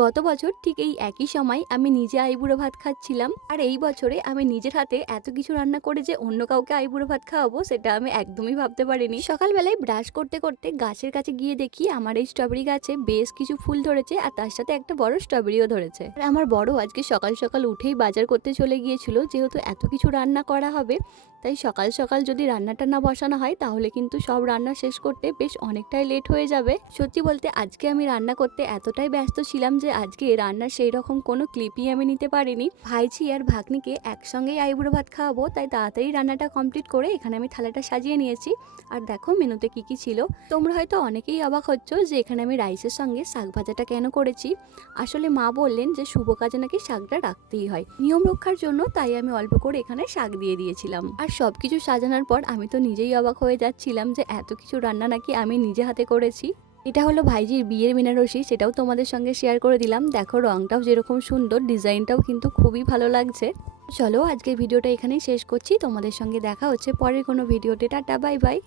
গত বছর ঠিক এই একই সময় আমি নিজে আইবুড়ো ভাত খাচ্ছিলাম, আর এই বছরে আমি নিজের হাতে এত কিছু রান্না করে যে অন্য কাউকে আইবুড়ো ভাত খাওয়াবো সেটা আমি একদমই ভাবতে পারিনি। সকালবেলায় ব্রাশ করতে করতে গাছের কাছে গিয়ে দেখি আমার এই স্ট্রবেরি গাছে বেশ কিছু ফুল ধরেছে, আর তার সাথে একটা বড় স্ট্রবেরিও ধরেছে। আর আমার বড় আজকে সকাল সকাল উঠেই বাজার করতে চলে গিয়েছিল, যেহেতু এত কিছু রান্না করা হবে তাই সকাল সকাল যদি রান্নাটা না বসানো হয় তাহলে কিন্তু সব রান্না শেষ করতে বেশ অনেকটাই লেট হয়ে যাবে। সত্যি বলতে আজকে আমি রান্না করতে এতটাই ব্যস্ত ছিলাম যে আজকে রান্নার সেই রকম কোনো ক্লিপই আমি নিতে পারিনি। ভাইঝি আর ভাগ্নিকে একসঙ্গেই আইবুড়ো ভাত খাওয়াবো, তাই তাড়াতাড়ি রান্নাটা কমপ্লিট করে এখানে আমি থালাটা সাজিয়ে নিয়েছি। আর দেখো মেনুতে কি কি ছিল। তোমরা হয়তো অনেকেই অবাক হচ্ছ যে এখানে আমি রাইসের সঙ্গে শাক ভাজাটা কেন করেছি। আসলে মা বললেন যে শুভ কাজে নাকি শাকটা রাখতেই হয় নিয়ম রক্ষার জন্য, তাই আমি অল্প করে এখানে শাক দিয়ে দিয়েছিলাম। আর সবকিছু সাজানোর পর আমি তো নিজেই অবাক হয়ে যাচ্ছিলাম যে এত কিছু রান্না নাকি আমি নিজে হাতে করেছি। এটা হলো ভাইজির বিয়ের বেনারসি, সেটাও তোমাদের সঙ্গে শেয়ার করে দিলাম। দেখো রংটাও যেরকম সুন্দর, ডিজাইনটাও কিন্তু খুবই ভালো লাগছে। চলো আজকের ভিডিওটা এখানেই শেষ করছি, তোমাদের সঙ্গে দেখা হচ্ছে পরের কোনো ভিডিওতে। Tata, bye bye.